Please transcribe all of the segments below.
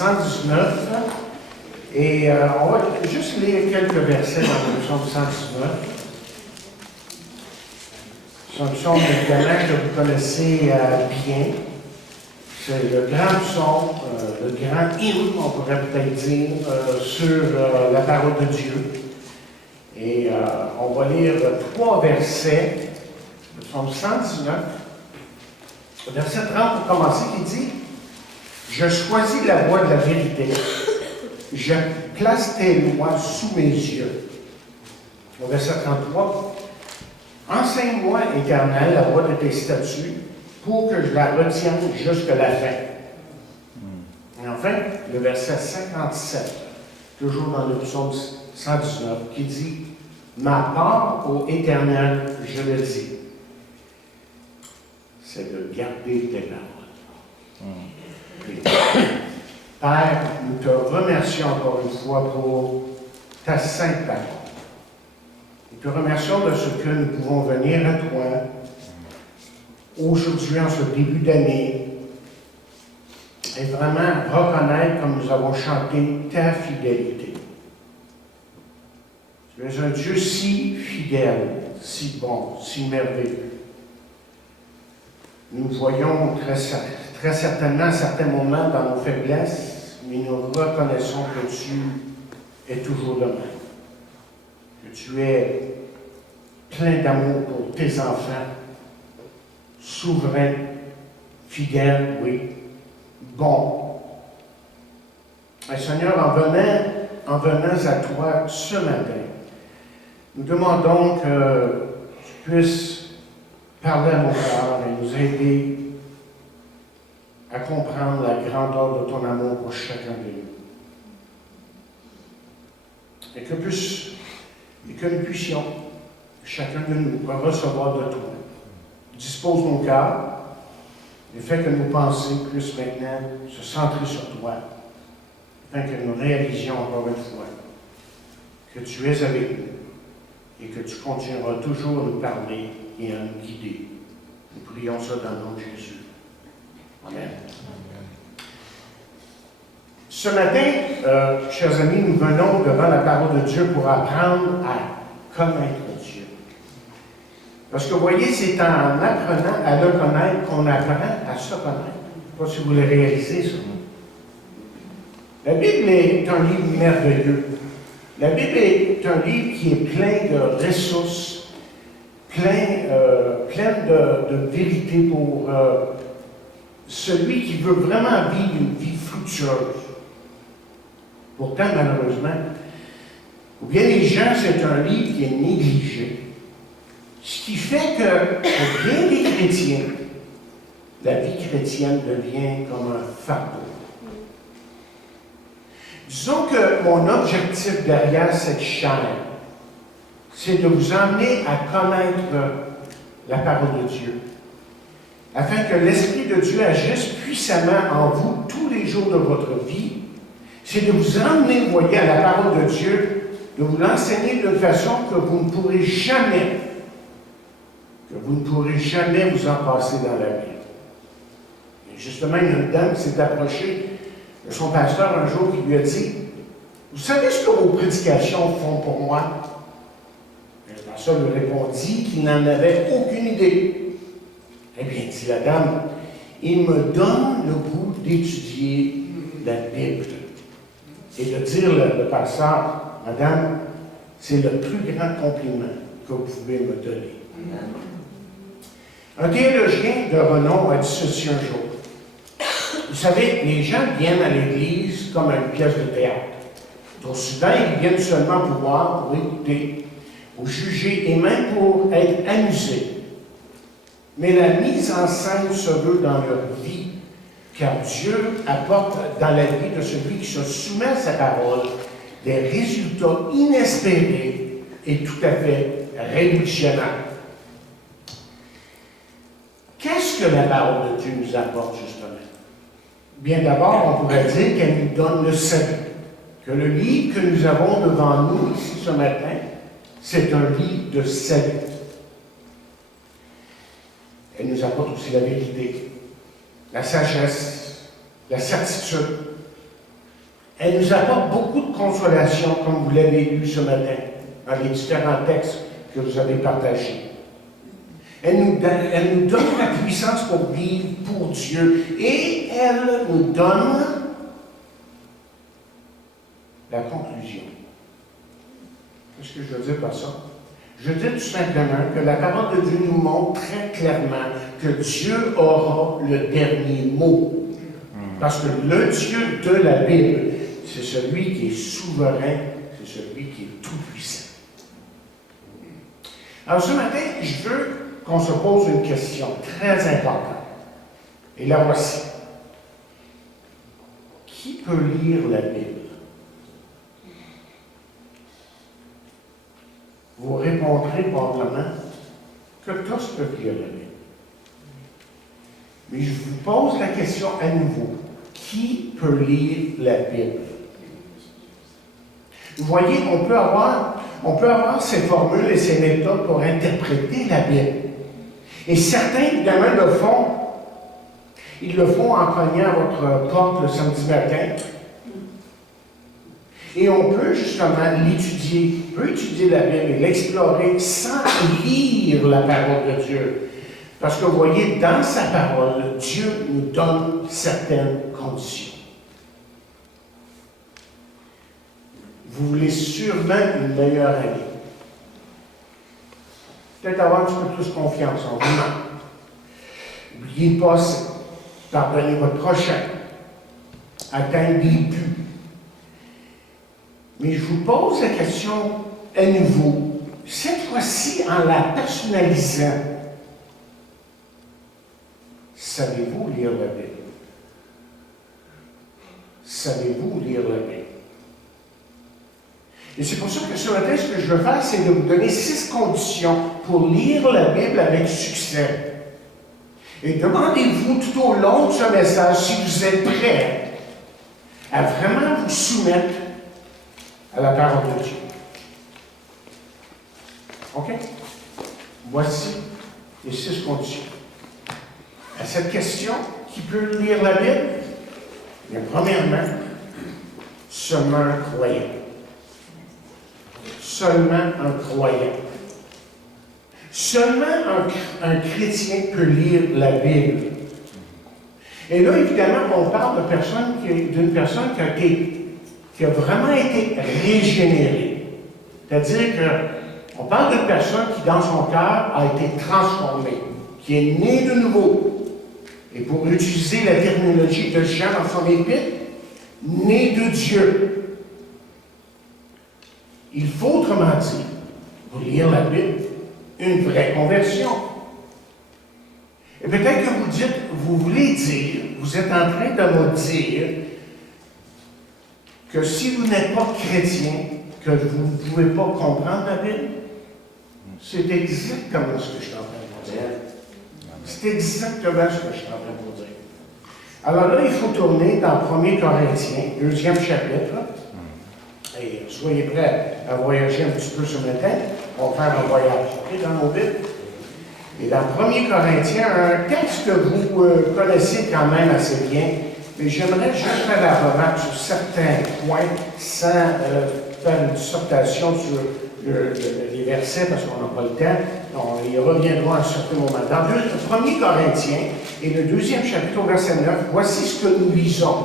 119. Et on va juste lire quelques versets dans le psaume 119. C'est un psaume évidemment que vous connaissez bien. C'est le grand psaume, le grand hymne, on pourrait peut-être dire, sur la parole de Dieu. Et on va lire 3 versets, le psaume 119. Verset 30 pour commencer, qui dit « Je choisis la voie de la vérité, je place tes lois sous mes yeux. » Au verset 33, « Enseigne-moi, Éternel, la voie de tes statuts, pour que je la retienne jusqu'à la fin. » Et enfin, le verset 57, toujours dans le psaume 119, qui dit « Ma part, ô Éternel, je le dis. » C'est de garder tes paroles. Père, nous te remercions encore une fois pour ta sainte parole. Nous te remercions de ce que nous pouvons venir à toi aujourd'hui, en ce début d'année, et vraiment reconnaître, comme nous avons chanté, ta fidélité. Tu es un Dieu si fidèle, si bon, si merveilleux. Nous voyons très certainement à certains moments dans nos faiblesses, mais nous reconnaissons que tu es toujours le même. Que tu es plein d'amour pour tes enfants, souverain, fidèle, oui, bon. Et Seigneur, en venant à toi ce matin, nous demandons que tu puisses parler à nos cœurs et nous aider à comprendre la grandeur de ton amour pour chacun de nous. Et que nous puissions, chacun de nous, recevoir de toi. Dispose nos cœurs, et fais que nos pensées puissent maintenant se centrer sur toi, afin que nous réalisions encore une fois que tu es avec nous et que tu continueras toujours à nous parler et à nous guider. Nous prions ça dans le nom de Jésus. Amen. Ce matin, chers amis, nous venons devant la parole de Dieu pour apprendre à connaître Dieu. Parce que vous voyez, c'est en apprenant à le connaître qu'on apprend à se connaître. Je ne sais pas si vous le réalisez, ça. La Bible est un livre merveilleux. La Bible est un livre qui est plein de ressources, plein de vérité pour celui qui veut vraiment vivre une vie fructueuse. Pourtant, malheureusement, ou bien les gens, c'est un livre qui est négligé. Ce qui fait que, pour bien des chrétiens, la vie chrétienne devient comme un fardeau. Disons que mon objectif derrière cette chaîne, c'est de vous emmener à connaître la parole de Dieu, afin que l'Esprit de Dieu agisse puissamment en vous tous les jours de votre vie. C'est de vous emmener, vous voyez, à la parole de Dieu, de vous l'enseigner d'une façon que vous ne pourrez jamais vous en passer dans la vie. Et justement, il y a une dame qui s'est approchée de son pasteur un jour qui lui a dit « Vous savez ce que vos prédications font pour moi? » Le pasteur lui répondit qu'il n'en avait aucune idée. Eh bien, dit la dame, « Il me donne le goût d'étudier la Bible. » Et de dire le pasteur, « Madame, c'est le plus grand compliment que vous pouvez me donner. » Un théologien de renom a dit ceci un jour. Vous savez, les gens viennent à l'Église comme à une pièce de théâtre. Donc souvent, ils viennent seulement pour voir, pour écouter, pour juger et même pour être amusés. Mais la mise en scène se veut dans leur vie, car Dieu apporte dans la vie de celui qui se soumet à sa parole des résultats inespérés et tout à fait révolutionnaires. Qu'est-ce que la parole de Dieu nous apporte, justement? Bien d'abord, on pourrait dire qu'elle nous donne le salut. Que le livre que nous avons devant nous ici ce matin, c'est un livre de salut. Elle nous apporte aussi la vérité, la sagesse, la certitude, Elle nous apporte beaucoup de consolation, comme vous l'avez lu ce matin, dans les différents textes que vous avez partagés. Elle nous donne la puissance pour vivre pour Dieu. Et elle nous donne la conclusion. Qu'est-ce que je veux dire par ça? Je dis tout simplement que la parole de Dieu nous montre très clairement que Dieu aura le dernier mot. Parce que le Dieu de la Bible, c'est celui qui est souverain, c'est celui qui est tout-puissant. Alors ce matin, je veux qu'on se pose une question très importante. Et la voici. Qui peut lire la Bible? Vous répondrez probablement que tous peuvent lire la Bible. Mais je vous pose la question à nouveau. Qui peut lire la Bible? Vous voyez, on peut avoir ces formules et ces méthodes pour interpréter la Bible. Et certains, évidemment, le font. Ils le font en cognant à votre porte le samedi matin. Et on peut justement l'étudier, on peut étudier la Bible et l'explorer sans lire la parole de Dieu. Parce que vous voyez, dans sa parole, Dieu nous donne certaines conditions. Vous voulez sûrement une meilleure année. Peut-être avoir un petit peu plus confiance en vous-même. N'oubliez pas, pardonnez votre prochain. Atteindre les buts. Mais je vous pose la question à nouveau, cette fois-ci en la personnalisant. Savez-vous lire la Bible? Savez-vous lire la Bible? Et c'est pour ça que ce matin, ce que je veux faire, c'est de vous donner 6 conditions pour lire la Bible avec succès. Et demandez-vous tout au long de ce message si vous êtes prêts à vraiment vous soumettre à la parole de Dieu. OK? Voici les 6 conditions. À cette question, qui peut lire la Bible? Bien, premièrement, seulement un croyant. Seulement un croyant. Seulement un chrétien peut lire la Bible. Et là, évidemment, on parle d'une personne qui a vraiment été régénérée. C'est-à-dire qu'on parle d'une personne qui, dans son cœur, a été transformée, qui est née de nouveau. Et pour utiliser la terminologie de Jean dans son épître, né de Dieu. Il faut autrement dire, pour lire la Bible, une vraie conversion. Et peut-être que vous dites, vous voulez dire, vous êtes en train de me dire que si vous n'êtes pas chrétien, que vous ne pouvez pas comprendre la Bible. C'est exactement ce que je suis en train de vous dire. C'est exactement ce que je suis en train de vous dire. Alors là, il faut tourner dans 1 Corinthiens, 2e chapitre. Et soyez prêts à voyager un petit peu ce matin. On va faire un voyage dans nos Bibles. Et dans 1 Corinthiens, un texte que vous connaissez quand même assez bien, mais j'aimerais juste faire la remarque sur certains points sans faire une dissertation sur les versets parce qu'on n'a pas le temps. On y reviendra à un certain moment. Dans 1 Corinthiens et le 2e chapitre, verset 9, voici ce que nous lisons.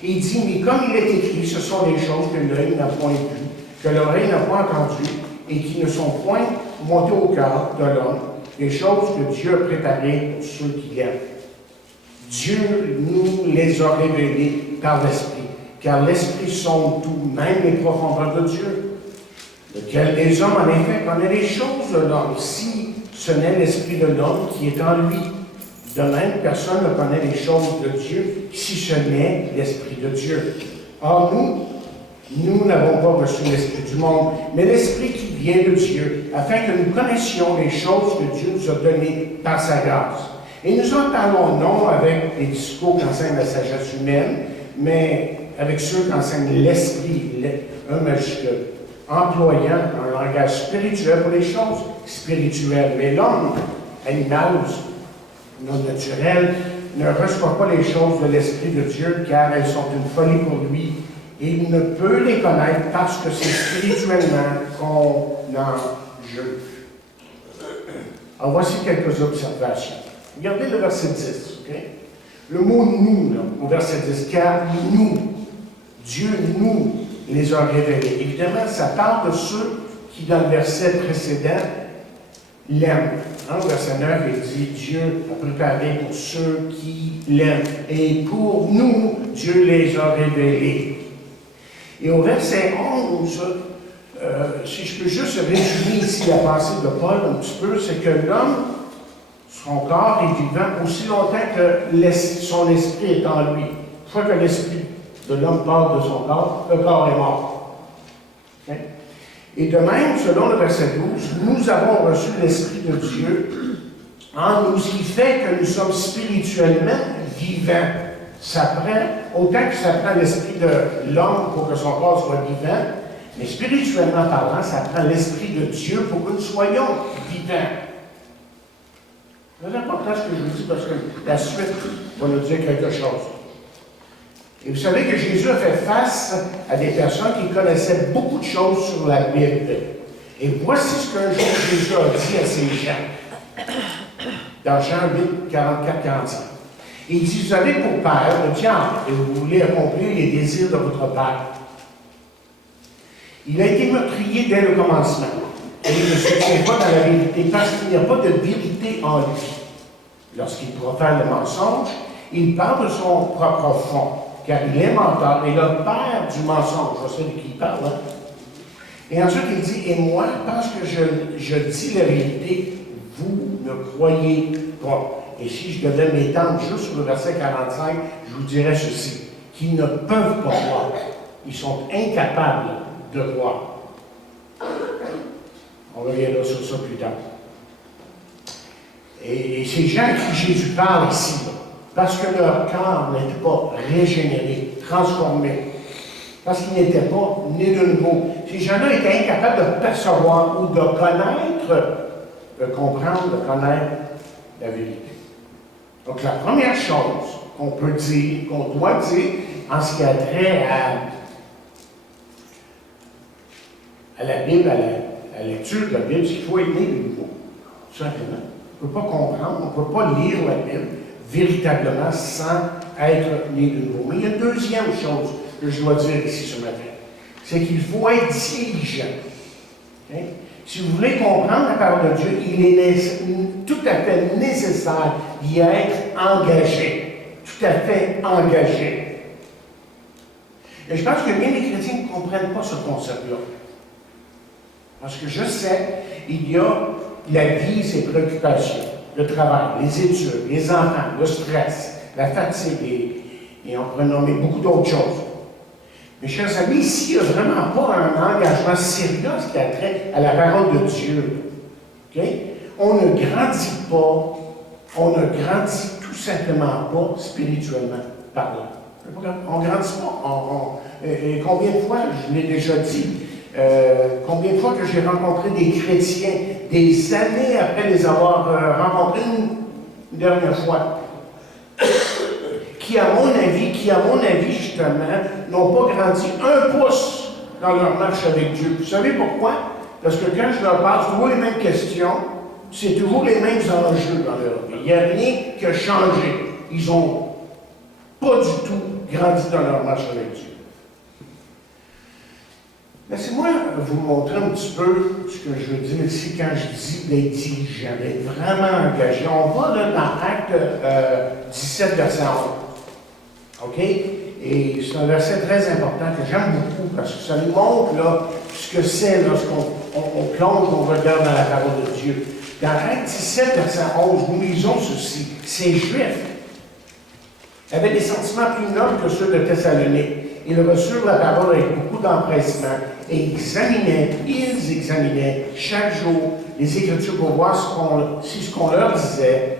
Il dit, mais comme il est écrit, ce sont des choses que l'œil n'a point vues, que l'oreille n'a point entendues, et qui ne sont point montées au cœur de l'homme, des choses que Dieu a préparées pour ceux qui l'aiment. Dieu nous les a révélées par l'Esprit, car l'Esprit sonde tout, même les profondeurs de Dieu, lequel les hommes, en effet, connaît les choses de l'homme, si ce n'est l'Esprit de l'homme qui est en lui. De même, personne ne connaît les choses de Dieu, si ce n'est l'Esprit de Dieu. Or, nous n'avons pas reçu l'Esprit du monde, mais l'Esprit qui vient de Dieu, afin que nous connaissions les choses que Dieu nous a données par sa grâce. Et nous en parlons non avec les discours qu'enseigne la sagesse humaine, mais avec ceux qu'enseigne l'Esprit, un majuscule, employant un langage spirituel pour les choses spirituelles. Mais l'homme, animal, non naturel, ne reçoit pas les choses de l'Esprit de Dieu, car elles sont une folie pour lui, Et il ne peut les connaître parce que c'est spirituellement qu'on en juge. Alors voici quelques observations. Regardez le verset 10, OK? Le mot « nous », là, au verset 10, « car nous », Dieu nous les a révélés. Évidemment, ça parle de ceux qui, dans le verset précédent, l'aiment. Au verset 9, il dit « Dieu a préparé pour ceux qui l'aiment. Et pour nous, Dieu les a révélés. » Et au verset 11, si je peux juste résumer ici la pensée de Paul un petit peu, c'est que l'homme, son corps est vivant aussi longtemps que son esprit est en lui. Une fois que l'esprit de l'homme part de son corps, le corps est mort. Okay? Et de même, selon le verset 12, nous avons reçu l'Esprit de Dieu en nous, ce qui fait que nous sommes spirituellement vivants. Ça prend, autant que ça prend l'esprit de l'homme pour que son corps soit vivant, mais spirituellement parlant, ça prend l'Esprit de Dieu pour que nous soyons vivants. C'est important ce que je vous dis parce que la suite va nous dire quelque chose. Et vous savez que Jésus a fait face à des personnes qui connaissaient beaucoup de choses sur la Bible. Et voici ce qu'un jour Jésus a dit à ces gens. Dans Jean 8, 44-45. Il dit, vous avez pour père le diable, et vous voulez accomplir les désirs de votre père. Il a été meurtrier dès le commencement. Et il ne se tient pas dans la vérité, parce qu'il n'y a pas de vérité en lui. Lorsqu'il profane le mensonge, il parle de son propre fond, car il est menteur et le père du mensonge. Je sais de qui il parle, hein? Et ensuite, il dit, et moi, parce que je dis la vérité, vous ne croyez pas. Et si je devais m'étendre juste sur le verset 45, je vous dirais ceci, qu'ils ne peuvent pas croire. Ils sont incapables de croire. On reviendra sur ça plus tard. Et ces gens à qui Jésus parle ici, là, parce que leur cœur n'était pas régénéré, transformé, parce qu'ils n'étaient pas nés de nouveau. Ces gens-là étaient incapables de percevoir ou de connaître, de comprendre, de connaître la vérité. Donc la première chose qu'on peut dire, qu'on doit dire, en ce qui a trait à la Bible, à la lecture de la Bible, c'est qu'il faut être né de nouveau. Tout simplement. On ne peut pas comprendre, on ne peut pas lire la Bible véritablement sans être né de nouveau. Mais il y a une deuxième chose que je dois dire ici ce matin. C'est qu'il faut être diligent. Okay? Si vous voulez comprendre la parole de Dieu, il est tout à fait nécessaire d'y être engagé. Tout à fait engagé. Et je pense que bien des chrétiens ne comprennent pas ce concept-là. Parce que je sais, il y a la vie et ses préoccupations, le travail, les études, les enfants, le stress, la fatigue, et on pourrait nommer beaucoup d'autres choses. Mes chers amis, ici, il n'y a vraiment pas un engagement sérieux en ce qui a trait à la parole de Dieu. Okay? On ne grandit pas, on ne grandit tout simplement pas spirituellement parlant. On ne grandit pas. Et combien de fois, je l'ai déjà dit, combien de fois que j'ai rencontré des chrétiens, des années après les avoir rencontrés une dernière fois, qui, à mon avis, justement, n'ont pas grandi un pouce dans leur marche avec Dieu. Vous savez pourquoi? Parce que quand je leur pose toujours les mêmes questions, c'est toujours les mêmes enjeux dans leur vie. Il n'y a rien qui a changé. Ils n'ont pas du tout grandi dans leur marche avec Dieu. Laissez-moi vous montrer un petit peu ce que je veux dire ici quand je dis d'être diligent, d'être vraiment engagé. On va là, dans Acte 17, verset 11. OK? Et c'est un verset très important que j'aime beaucoup parce que ça nous montre là, ce que c'est lorsqu'on plonge, on regarde dans la parole de Dieu. Dans Acte 17, verset 11, nous lisons ceci. Ces Juifs avaient des sentiments plus nobles que ceux de Thessalonique. Ils reçurent la parole avec beaucoup d'empressement et ils examinaient chaque jour les Écritures pour voir si ce qu'on leur disait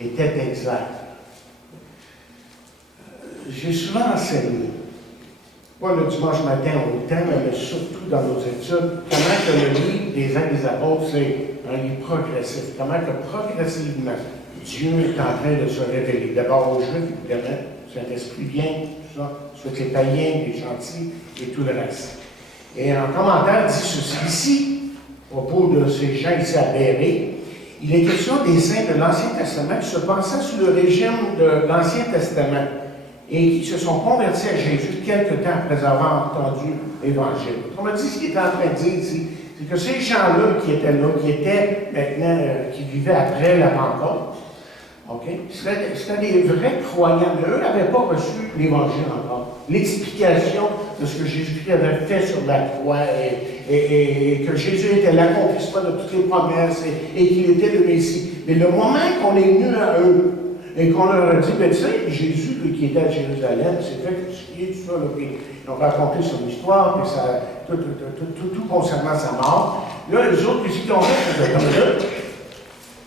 était exact. J'ai souvent enseigné, pas le dimanche matin autant, mais surtout dans nos études, comment que le livre des Actes des Apôtres, c'est un livre progressif. Comment que progressivement, Dieu est en train de se révéler. D'abord aux Juifs, évidemment, le Saint-Esprit vient tout ça, soit les païens, les gentils et tout le reste. Et un commentaire dit ceci. Ici, à propos de ces gens ici à Bérée, il est question des saints de l'Ancien Testament qui se pensaient sous le régime de l'Ancien Testament et qui se sont convertis à Jésus quelque temps après avoir entendu l'Évangile. Autrement dit, ce qu'il est en train de dire ici, c'est que ces gens-là, qui étaient maintenant, qui vivaient après la rencontre, okay, c'était des vrais croyants, mais eux n'avaient pas reçu l'Évangile encore. L'explication de ce que Jésus-Christ avait fait sur la croix et que Jésus était l'accomplissement de toutes les promesses et qu'il était le Messie. Mais le moment qu'on est venu à eux et qu'on leur a dit, ben tu sais, Jésus qui était à Jérusalem, s'est fait crucifier, tout ça, là, puis ils ont raconté son histoire, puis ça, tout concernant sa mort. Là, les autres, qu'est-ce qu'ils ont fait? Ils ont dit, là,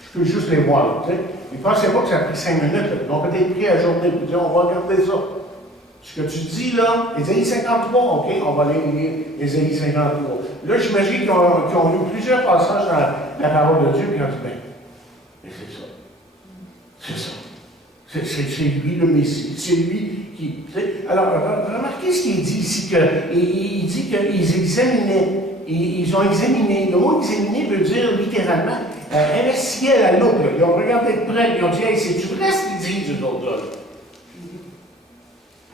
je peux juste les voir. Tu sais. Ils ne pensaient pas que ça a pris 5 minutes. Là. Ils ont peut-être pris la journée pour dire, on va regarder ça. Ce que tu dis là, Ésaïe 53, OK, on va aller lire Ésaïe 53. Là, j'imagine qu'ils ont lu plusieurs passages dans la parole de Dieu, puis ils ont dit, mais c'est ça. C'est ça. C'est lui le Messie. C'est lui qui. Alors, remarquez ce qu'il dit ici, il dit qu'ils examinaient. Ils ont examiné. Le mot examiner veut dire littéralement investiguer à la loupe. Ils ont regardé de près, ils ont dit, hey, c'est-tu vrai ce qu'ils disent, eux autres-là?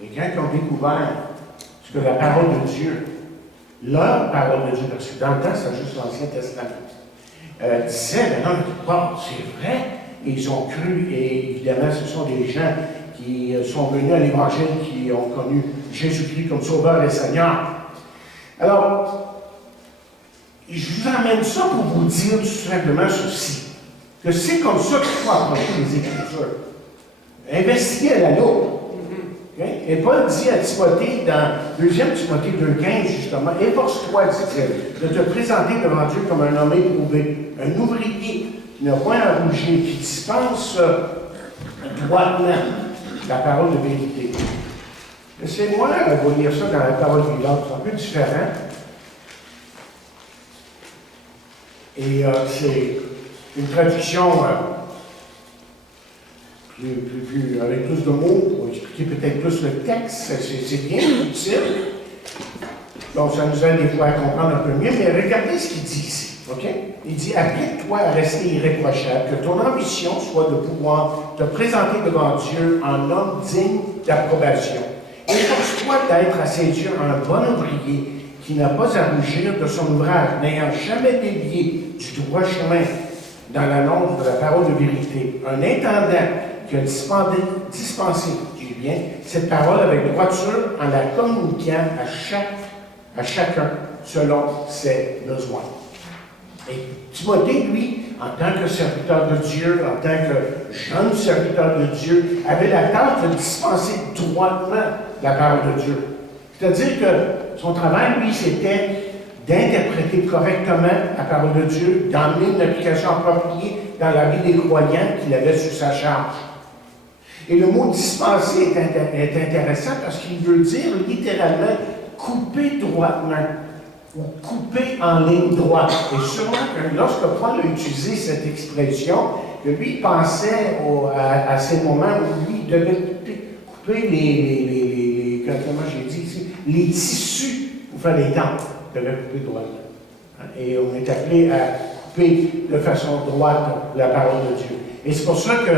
Et quand ils ont découvert ce que la parole de Dieu, leur parole de Dieu, parce que dans le temps, c'est juste l'Ancien Testament, disait, mais non, c'est vrai. Et ils ont cru, et évidemment, ce sont des gens qui sont venus à l'Évangile, qui ont connu Jésus-Christ comme Sauveur et Seigneur. Alors, je vous emmène ça pour vous dire tout simplement ceci, que c'est comme ça qu'il faut approcher les Écritures. Investiguer à la loupe. Okay? Et Paul dit à Timothée, dans 2 Timothée 2,15, justement, efforce-toi, dit-il, de te présenter devant Dieu comme un homme éprouvé, un ouvrier qui n'a point à rougir, qui dispense droitement la parole de vérité. Laissez-moi vous lire ça dans la parole vivante, c'est un peu différent. Et c'est une traduction avec plus de mots pour expliquer peut-être plus le texte. C'est bien utile. Donc, ça nous aide des fois à comprendre un peu mieux. Mais regardez ce qu'il dit ici. OK? Il dit, applique-toi à rester irréprochable, que ton ambition soit de pouvoir te présenter devant Dieu en homme digne d'approbation. Efforce-toi d'être à ses yeux un bon ouvrier qui n'a pas à rougir de son ouvrage, n'ayant jamais dévié du droit chemin dans l'annonce de la parole de vérité. Un intendant qui a dispensé, je dis bien, cette parole avec droiture en la communiquant à chacun selon ses besoins. Et Timothée, lui, en tant que serviteur de Dieu, en tant que jeune serviteur de Dieu, avait la tâche de dispenser droitement la parole de Dieu. C'est-à-dire que son travail, lui, c'était d'interpréter correctement la parole de Dieu, d'emmener une application appropriée dans la vie des croyants qu'il avait sous sa charge. Et le mot dispenser est intéressant parce qu'il veut dire littéralement couper droitement ou couper en ligne droite. Et sûrement que lorsque Paul a utilisé cette expression, que lui pensait à ces moments où lui devait couper comment j'ai dit ici, les tissus pour faire les dents, il devait couper droitement. Et on est appelé à couper de façon droite la parole de Dieu. Et c'est pour ça que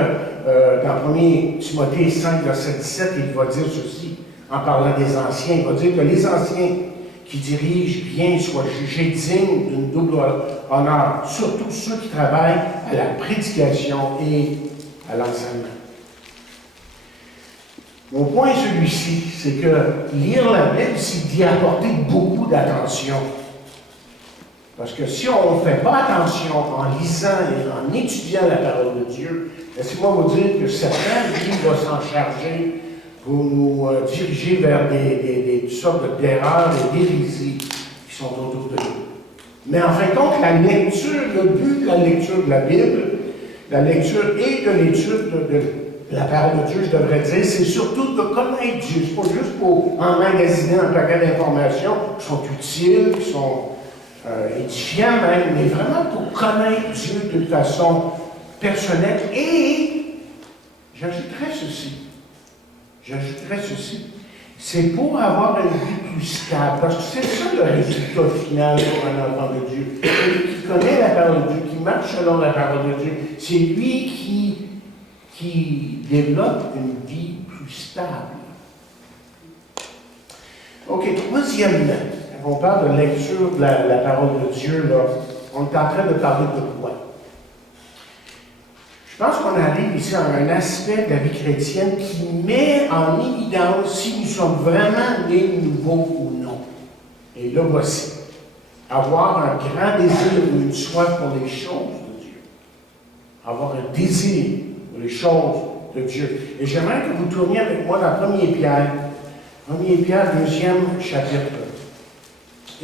dans 1 Timothée 5, verset 17, il va dire ceci, en parlant des anciens, il va dire que les anciens qui dirigent bien soient jugés dignes d'une double honneur, surtout ceux qui travaillent à la prédication et à l'enseignement. Mon point est celui-ci, c'est que lire la Bible, c'est d'y apporter beaucoup d'attention. Parce que si on ne fait pas attention en lisant et en étudiant la parole de Dieu, laissez-moi vous dire que Satan, lui, va s'en charger pour nous diriger vers des sortes d'erreurs et d'hérésies qui sont autour de nous. Mais en fin de compte, la lecture, le but de la lecture de la Bible, la lecture et de l'étude de la parole de Dieu, je devrais dire, c'est surtout de connaître Dieu. Ce n'est pas juste pour emmagasiner un paquet d'informations qui sont utiles, qui sont édifiants même, mais vraiment pour connaître Dieu de façon personnelle. Et j'ajouterais ceci, C'est pour avoir une vie plus stable. Parce que c'est ça le résultat final pour un enfant de Dieu. Celui qui connaît la parole de Dieu, qui marche selon la parole de Dieu, c'est lui qui développe une vie plus stable. OK, troisièmement, quand on parle de lecture de la parole de Dieu, là, on est en train de parler de quoi? Je pense qu'on arrive ici à un aspect de la vie chrétienne qui met en évidence si nous sommes vraiment nés nouveaux ou non. Et là, voici. Avoir un grand désir ou une soif pour les choses de Dieu. Avoir un désir pour les choses de Dieu. Et j'aimerais que vous tourniez avec moi dans 1 Pierre. 1 Pierre, 2e chapitre.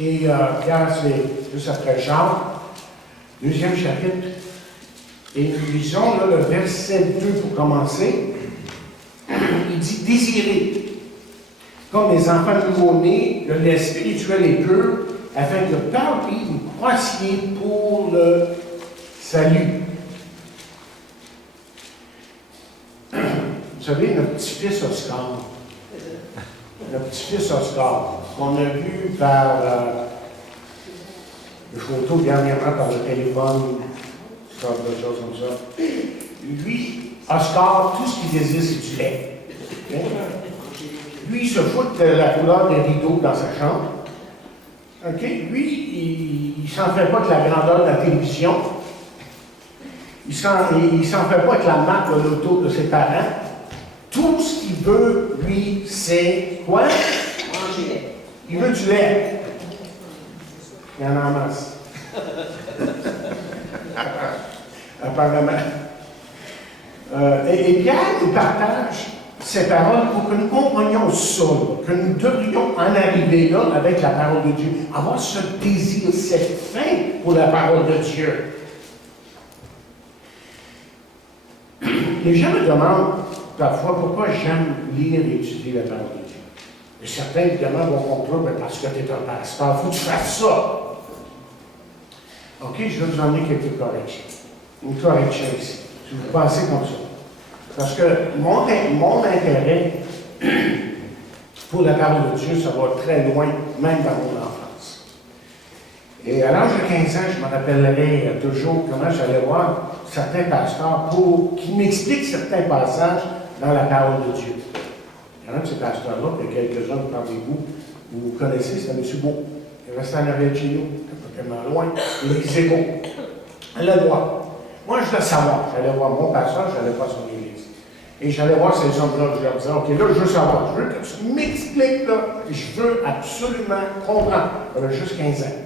Et Pierre, c'est juste après Jean. 2e chapitre. Et nous lisons là, le verset 2 pour commencer. Il dit « Désirez, comme les enfants nouveau-nés, de lait spirituel et pur, afin que par lui vous croissiez pour le salut. » Vous savez, notre petit-fils Oscar, qu'on a vu par une photo dernièrement par le téléphone, des choses comme ça. Lui, Oscar, tout ce qu'il désire, c'est du lait. Okay? Lui, il se fout de la couleur des rideaux dans sa chambre. Okay? Lui, il ne s'en fait pas de la grandeur de la télévision. Il ne s'en fait pas avec la marque de l'auto de ses parents. Tout ce qu'il veut, lui, c'est quoi? Manger. Il veut du lait. Il y en a en masse. Apparemment. Et Pierre nous partage ces paroles pour que nous comprenions ça, que nous devrions en arriver là avec la parole de Dieu, avoir ce désir, cette faim pour la parole de Dieu. Les gens me demandent parfois pourquoi j'aime lire et étudier la parole de Dieu. Et certains, évidemment, vont conclure parce que tu es un pasteur, il faut que tu fasses ça. OK, je vais vous emmener quelques corrections. Une correction ici. Si vous pensez comme ça. Parce que mon intérêt pour la parole de Dieu, ça va très loin, même dans mon enfance. Et à l'âge de 15 ans, je me rappellerai toujours comment j'allais voir certains pasteurs qui m'expliquent certains passages dans la parole de Dieu. Il y en a de ces pasteurs-là, que quelques-uns parmi vous connaissez, c'est M. Beau. Il restait en arrière de chez nous, pas tellement loin. Il lisait beau. Elle le voit. Moi, je voulais savoir. J'allais voir mon pasteur, je n'allais pas son église. Et j'allais voir ces hommes-là, je leur disais, OK, là, je veux savoir. Je veux que tu m'expliques, là. Je veux absolument comprendre. J'avais juste 15 ans.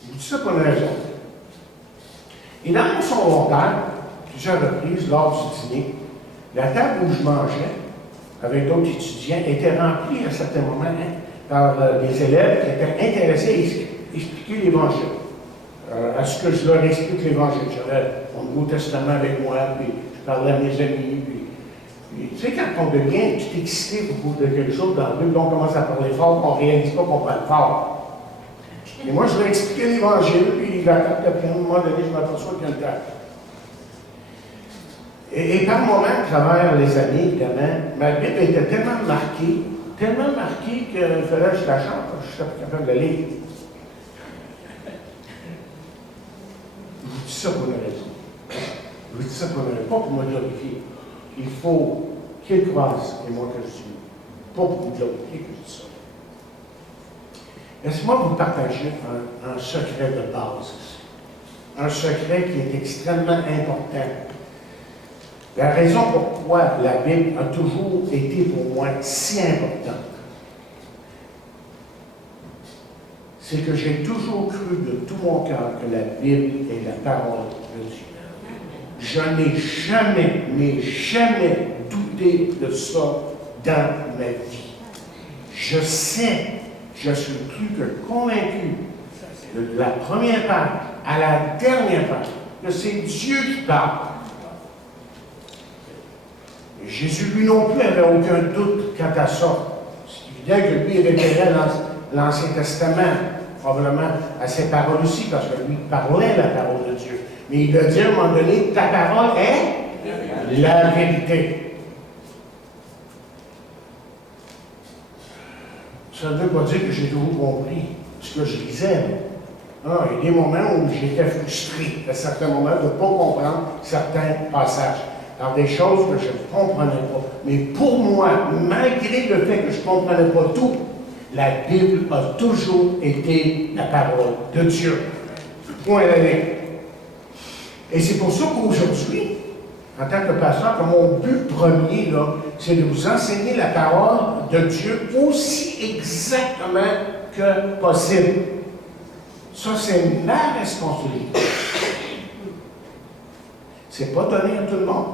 Je vous dis ça pour une raison. Et dans mon secondaire, plusieurs reprises, lors du dîner, la table où je mangeais, avec d'autres étudiants, était remplie à certains moments par des élèves qui étaient intéressés à expliquer l'Évangile. À ce que je leur explique l'Évangile. J'avais mon Nouveau Testament avec moi, puis je parlais à mes amis. Puis tu sais, quand on devient tout excité pour de quelque chose dans le Bible, on commence à parler fort, on ne réalise pas qu'on parle fort. Et moi, je leur expliquais l'Évangile, puis à un moment donné, je m'aperçois qu'il y a le temps. Et par moments, à travers les années, évidemment, ma Bible était tellement marquée qu'il fallait que je la chante, parce que je n'étais pas capable de la lire. Je vous dis ça pour une raison. Je vous dis ça pour une raison, pas pour me glorifier. Il faut qu'il croise et moi que je suis. Pas pour me glorifier que je dis ça. Laissez-moi vous partager un secret de base. Un secret qui est extrêmement important. La raison pourquoi la Bible a toujours été pour moi si importante, c'est que j'ai toujours cru de tout mon cœur que la Bible est la parole de Dieu. Je n'ai jamais douté de ça dans ma vie. Je sais, je suis plus que convaincu de la première page à la dernière page que c'est Dieu qui parle. Jésus, lui non plus, n'avait aucun doute quant à ça. C'est évident que lui référait l'Ancien Testament, probablement à ses paroles aussi, parce que lui parlait la parole de Dieu. Mais il a dit à un moment donné, ta parole est la vérité. Ça ne veut pas dire que j'ai toujours compris ce que je lisais. Non, il y a des moments où j'étais frustré, à certains moments, de ne pas comprendre certains passages, dans des choses que je ne comprenais pas. Mais pour moi, malgré le fait que je ne comprenais pas tout, la Bible a toujours été la parole de Dieu. Point à la ligne. Et c'est pour ça qu'aujourd'hui, en tant que pasteur, mon but premier, là, c'est de vous enseigner la parole de Dieu aussi exactement que possible. Ça, c'est ma responsabilité. C'est pas donné à tout le monde.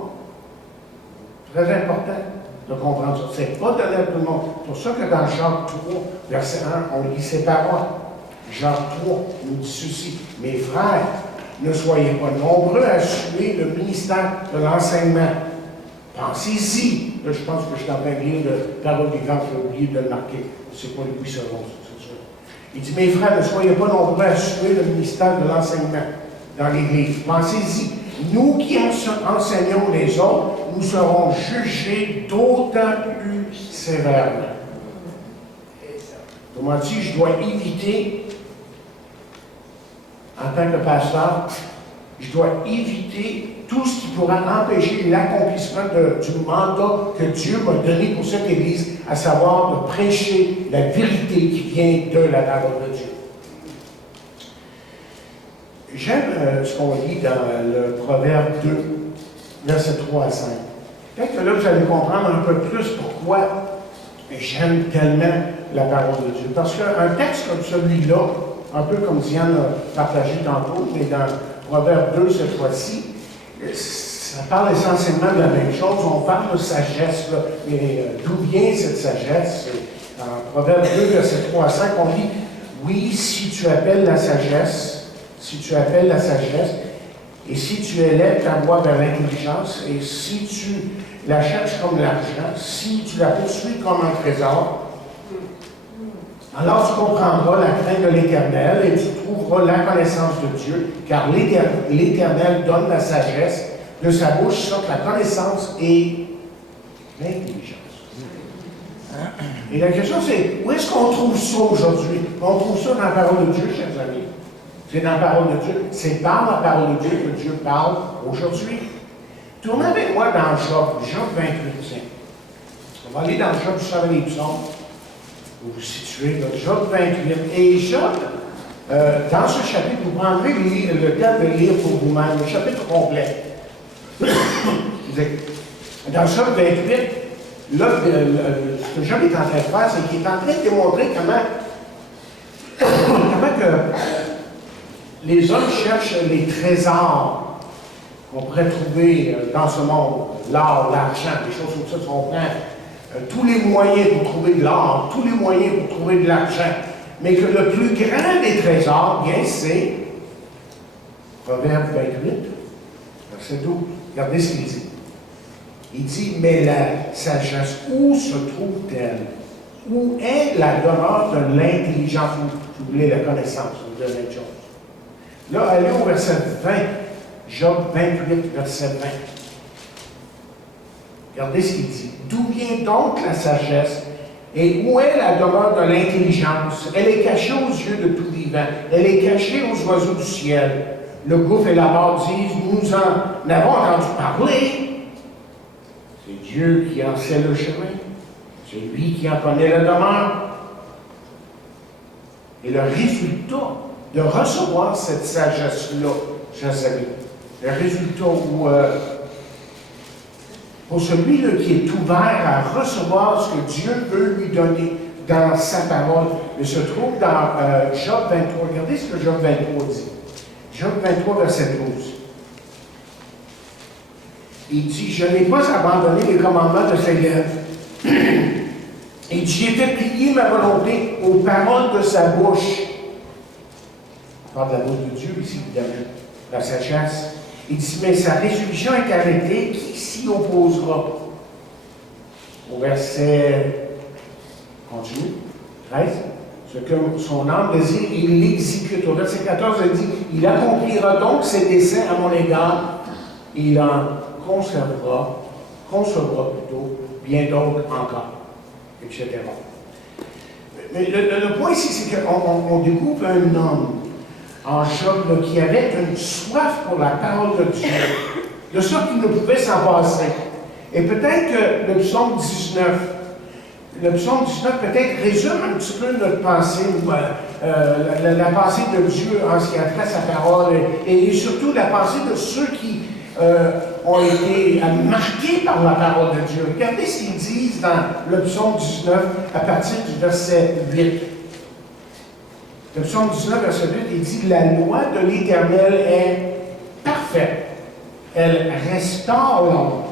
Très important de comprendre ça. C'est pas donné à tout le monde. C'est pour ça que dans Jacques 3, verset 1, on lit ces paroles. Jacques 3 nous dit ceci. Mes frères, ne soyez pas nombreux à assumer le ministère de l'enseignement. Pensez-y. Là, je pense que je suis en train de lire le parole vivante, j'ai oublié de le marquer. C'est pas Louis II, c'est sûr. Il dit, mes frères, ne soyez pas nombreux à assumer le ministère de l'enseignement dans l'Église. Pensez-y. Nous qui enseignons les autres, nous serons jugés d'autant plus sévèrement. Autrement dit, je dois éviter, en tant que pasteur, je dois éviter tout ce qui pourrait empêcher l'accomplissement du mandat que Dieu m'a donné pour cette Église, à savoir de prêcher la vérité qui vient de la parole de Dieu. J'aime ce qu'on lit dans le Proverbe 2, versets 3 à 5. Peut-être que là, vous allez comprendre un peu plus pourquoi j'aime tellement la parole de Dieu. Parce qu'un texte comme celui-là, un peu comme Diane a partagé tantôt, mais dans Proverbe 2, cette fois-ci, ça parle essentiellement de la même chose. On parle de sagesse, là. Mais d'où vient cette sagesse? Dans Proverbe 2, verset 3 à 5, on dit « Oui, si tu appelles la sagesse, et si tu élèves ta voie vers l'intelligence, et si tu la cherches comme l'argent, si tu la poursuis comme un trésor, alors tu comprendras la crainte de l'Éternel et tu trouveras la connaissance de Dieu, car l'Éternel donne la sagesse, de sa bouche sortent la connaissance et l'intelligence. Et la question c'est, où est-ce qu'on trouve ça aujourd'hui? On trouve ça dans la parole de Dieu, chers amis. C'est dans la parole de Dieu. C'est par la parole de Dieu que Dieu parle aujourd'hui. Tournez avec moi dans Job 28. Tiens. On va aller dans Job, vous savez les psaumes. Vous vous situez dans Job 28. Et Job, dans ce chapitre, vous prendrez le temps de lire pour vous-même, le chapitre complet. Dans Job 28, là, ce que Job est en train de faire, c'est qu'il est en train de démontrer comment que les hommes cherchent les trésors qu'on pourrait trouver dans ce monde, l'or, l'argent, des choses comme ça, on prend tous les moyens pour trouver de l'or, tous les moyens pour trouver de l'argent, mais que le plus grand des trésors, bien, c'est Proverbe 28, verset 12. Regardez ce qu'il dit. Il dit, mais la sagesse, où se trouve-t-elle? Où est la demeure de l'intelligence? Si vous voulez la connaissance, vous avez une chose. Là, allez au verset 20, Job 28, verset 20. Regardez ce qu'il dit. D'où vient donc la sagesse et où est la demeure de l'intelligence? Elle est cachée aux yeux de tout vivant. Elle est cachée aux oiseaux du ciel. Le gouffre et la barre disent, nous en avons entendu parler. C'est Dieu qui en sait le chemin. C'est lui qui en connaît la demeure. Et le résultat de recevoir cette sagesse-là, chers amis, le résultat où, pour celui-là qui est ouvert à recevoir ce que Dieu veut lui donner dans sa parole, il se trouve dans Job 23. Regardez ce que Job 23 dit. Job 23, verset 12. Il dit, je n'ai pas abandonné les commandements de ses lèvres. Il dit, j'ai fait plier ma volonté aux paroles de sa bouche. On parle de la bouche de Dieu ici, évidemment, la sagesse. Il dit, mais sa résolution est arrêtée, qui s'y opposera? Au verset, continue, 13. Ce que son âme désire, il l'exécute. Au verset 14, il dit, il accomplira donc ses desseins à mon égard, il en concevra plutôt, bien d'autres encore, etc. Mais le point ici, c'est qu'on découvre un homme en Job là, qui avait une soif pour la parole de Dieu, de sorte qu'il ne pouvait s'en passer. Et peut-être que le psaume 19 peut-être résume un petit peu notre pensée, ou la pensée de Dieu en ce qui a trait à sa parole, et surtout la pensée de ceux qui ont été marqués par la parole de Dieu. Regardez ce qu'ils disent dans le psaume 19 à partir du verset 8. Le psaume 19, verset 8, il dit « La loi de l'Éternel est parfaite, elle restaure l'homme.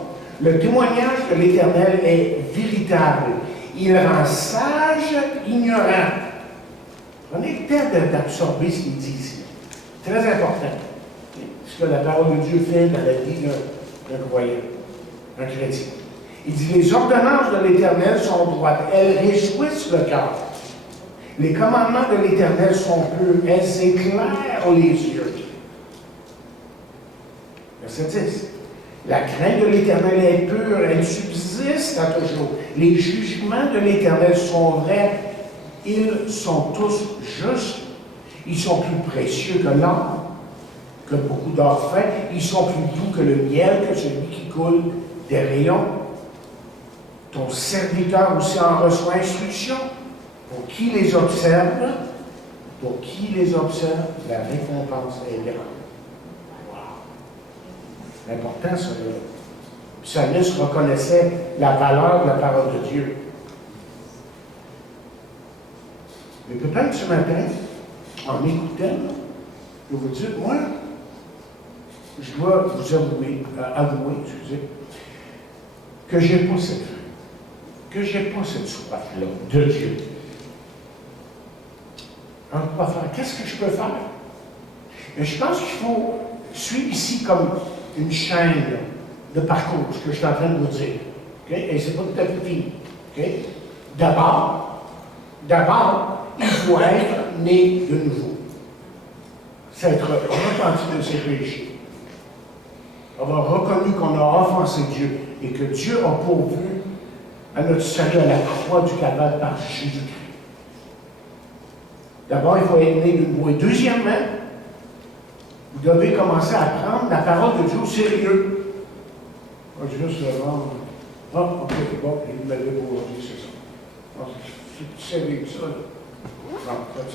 Le témoignage de l'Éternel est véritable. Il rend sage ignorant. » Prenez le temps d'absorber ce qu'il dit ici. Très important. Ce que la parole de Dieu fait dans la vie d'un croyant, d'un chrétien. Il dit « Les ordonnances de l'Éternel sont droites. Elles réjouissent le cœur. Les commandements de l'Éternel sont purs. Elles éclairent les yeux. » Verset 10. La crainte de l'Éternel est pure, elle subsiste à toujours. Les jugements de l'Éternel sont vrais, ils sont tous justes. Ils sont plus précieux que l'or, que beaucoup d'or fin. Ils sont plus doux que le miel, que celui qui coule des rayons. Ton serviteur aussi en reçoit instruction. Pour qui les observe, la récompense est grande. C'est important, ça. Le psalmiste reconnaissait la valeur de la parole de Dieu. Mais peut-être ce matin, en m'écoutant, je vais vous dire, moi, je dois vous avouer, que je n'ai pas cette vue, que je n'ai pas cette soif-là de Dieu. Alors, quoi faire? Qu'est-ce que je peux faire? Et je pense qu'il faut suivre ici comme une chaîne de parcours, ce que je suis en train de vous dire. Okay? Et ce n'est pas tout à fait fini. Okay? D'abord, il faut être né de nouveau. C'est être repenti de ses péchés. Avoir reconnu qu'on a offensé Dieu et que Dieu a pourvu à notre salut à la croix du Calvaire par Jésus-Christ. D'abord, il faut être né de nouveau. Et deuxièmement, vous devez commencer à prendre la parole de Dieu au sérieux. Juste avant. Ah, ok, bon, il m'avait pour aujourd'hui, c'est ça. C'est sérieux, ça.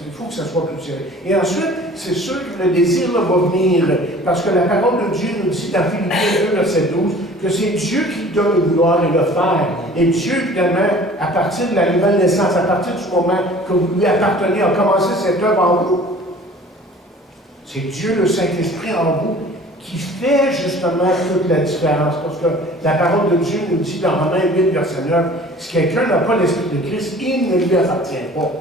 Il faut que ça soit plus sérieux. Et ensuite, c'est sûr que le désir là, va venir, parce que la parole de Dieu nous dit dans Philippiens 2, verset 12, que c'est Dieu qui donne le vouloir et le faire. Et Dieu, évidemment, à partir de la nouvelle naissance, à partir du moment que vous lui appartenez, a commencé cette œuvre en vous. C'est Dieu, le Saint-Esprit en vous, qui fait justement toute la différence. Parce que la parole de Dieu nous dit dans Romains 8, verset 9, si quelqu'un n'a pas l'Esprit de Christ, il ne lui appartient pas.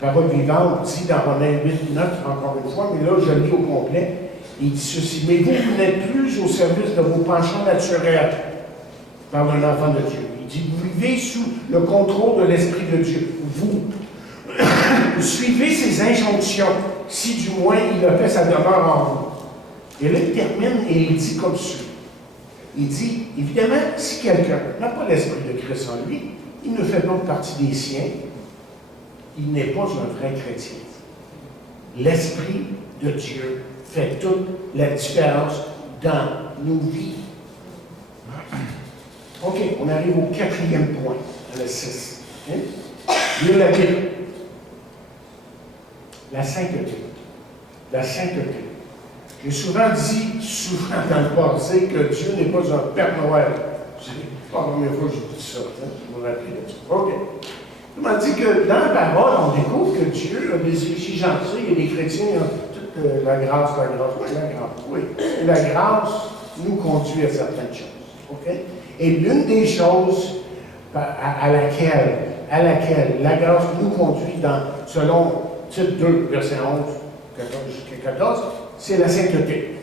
La parole vivante dit dans Romains 8, 9, encore une fois, mais là, je le lis au complet. Il dit ceci, mais vous n'êtes plus au service de vos penchants naturels par un enfant de Dieu. Il dit, vous vivez sous le contrôle de l'Esprit de Dieu. Vous suivez ses injonctions, si du moins il a fait sa demeure en vous. Et là, il termine et il dit comme suit. Il dit, évidemment, si quelqu'un n'a pas l'Esprit de Christ en lui, il ne fait pas partie des siens, il n'est pas un vrai chrétien. L'Esprit de Dieu fait toute la différence dans nos vies. OK, on arrive au 4e point, le 6. Okay? Dieu l'a dit. La sainteté. La sainteté. J'ai souvent dit, dans le passé, que Dieu n'est pas un Père Noël. C'est pas la première fois que je dis ça. Hein? Je me rappelle de ça. OK. Il m'a dit que dans la parole, on découvre que Dieu a des exigences. Il y a des chrétiens, toute la grâce. Oui. Et la grâce nous conduit à certaines choses. OK? Et l'une des choses à laquelle la grâce nous conduit selon Tite 2, verset 11, 14 jusqu'à 14, c'est la sainteté.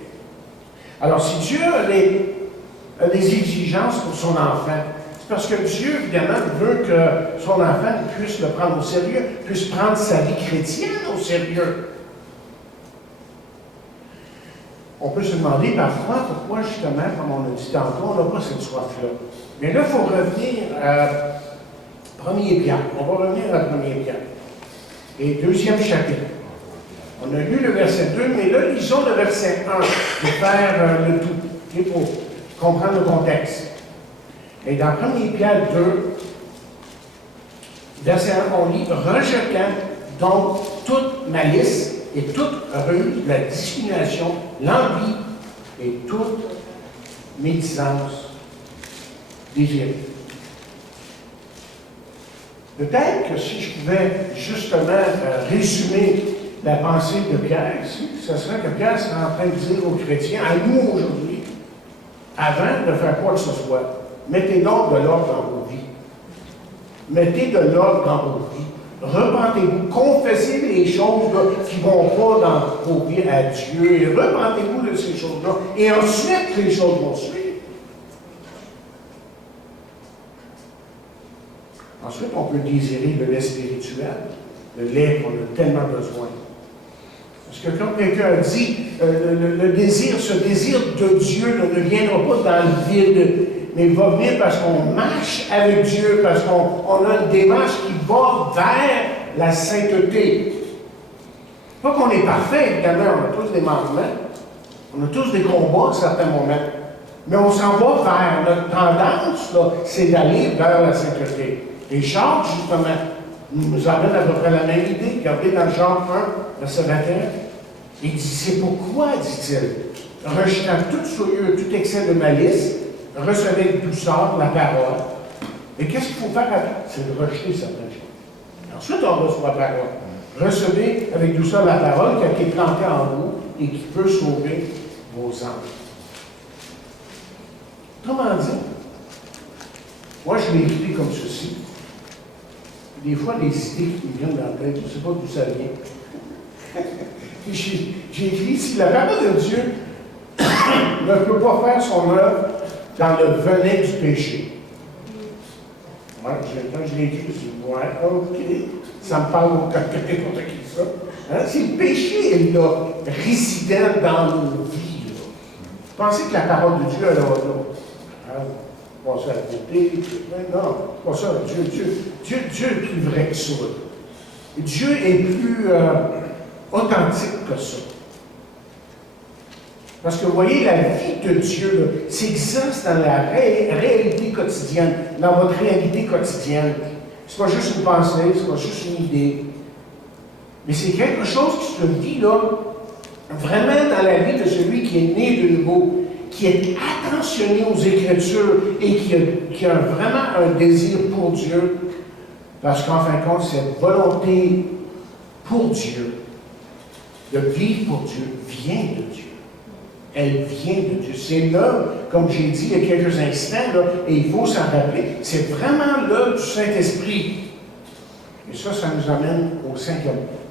Alors, si Dieu a des exigences pour son enfant, c'est parce que Dieu, évidemment, veut que son enfant puisse le prendre au sérieux, puisse prendre sa vie chrétienne au sérieux. On peut se demander parfois pourquoi, justement, comme on a dit tantôt, on n'a pas cette soif-là. Mais là, il faut revenir Premier Pierre. On va revenir à premier Pierre. Et deuxième chapitre. On a lu le verset 2, mais là, lisons le verset 1 pour faire le tout, et pour comprendre le contexte. Et dans 1 Pierre 2, verset 1, on lit « Rejetant donc toute malice et toute ruse, la dissimulation, l'envie et toute médisance désirée. » Peut-être que si je pouvais justement résumer la pensée de Pierre ici, ce serait que Pierre serait en train de dire aux chrétiens, à nous aujourd'hui, avant de faire quoi que ce soit, mettez donc de l'ordre dans vos vies. Mettez de l'ordre dans vos vies. Repentez-vous, confessez les choses là, qui ne vont pas dans vos vies à Dieu, et repentez-vous de ces choses-là, et ensuite les choses vont suivre. Ensuite, on peut désirer le lait spirituel, le lait qu'on a tellement besoin. Parce que comme quelqu'un dit, le désir, ce désir de Dieu ne viendra pas dans le vide, mais va venir parce qu'on marche avec Dieu, parce qu'on a une démarche qui va vers la sainteté. Pas qu'on est parfait, évidemment, on a tous des manquements, on a tous des combats à certains moments, mais on s'en va vers, notre tendance, c'est d'aller vers la sainteté. Et Jacques, justement, nous amène à peu près la même idée. Regardez dans Jacques 1, verset 21. Il dit, c'est pourquoi, dit-il, rejetant toute souillure, tout excès de malice, recevez avec douceur la parole. Et qu'est-ce qu'il faut faire avec? C'est de rejeter certaines choses. Ensuite, on reçoit la parole. Recevez avec douceur la parole qui a été plantée en vous et qui peut sauver vos âmes. Autrement dit, moi je l'ai écrit comme ceci. Des fois, des idées qui me viennent dans la tête, je ne sais pas d'où ça vient. J'ai écrit, si la parole de Dieu ne peut pas faire son œuvre dans le venin du péché. Ouais, quand je l'ai écrit, je dis, ouais, ok, ça me parle au n'importe qui ça. Hein? Si le péché est là, résident dans nos vies, là. Pensez que la parole de Dieu est là. Passer à côté, non, pas ça. Dieu est plus vrai que ça. Dieu est plus authentique que ça. Parce que vous voyez, la vie de Dieu, c'est existe dans la réalité quotidienne, dans votre réalité quotidienne. C'est pas juste une pensée, c'est pas juste une idée. Mais c'est quelque chose qui se vit là, vraiment dans la vie de celui qui est né de nouveau, qui est attentionné aux Écritures et qui a vraiment un désir pour Dieu, parce qu'en fin de compte, cette volonté pour Dieu, de vivre pour Dieu, vient de Dieu. Elle vient de Dieu. C'est l'œuvre, comme j'ai dit il y a quelques instants, là, et il faut s'en rappeler, c'est vraiment l'œuvre du Saint-Esprit. Et ça nous amène au cinquième point.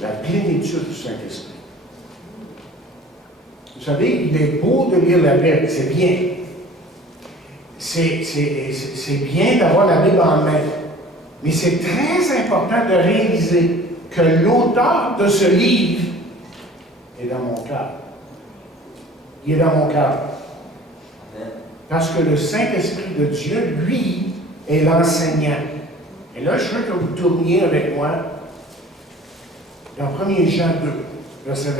La plénitude du Saint-Esprit. Vous savez, il est beau de lire la Bible, c'est bien. C'est bien d'avoir la Bible en main. Mais c'est très important de réaliser que l'auteur de ce livre est dans mon cœur. Il est dans mon cœur. Parce que le Saint-Esprit de Dieu, lui, est l'enseignant. Et là, je veux que vous tourniez avec moi dans 1 Jean 2, verset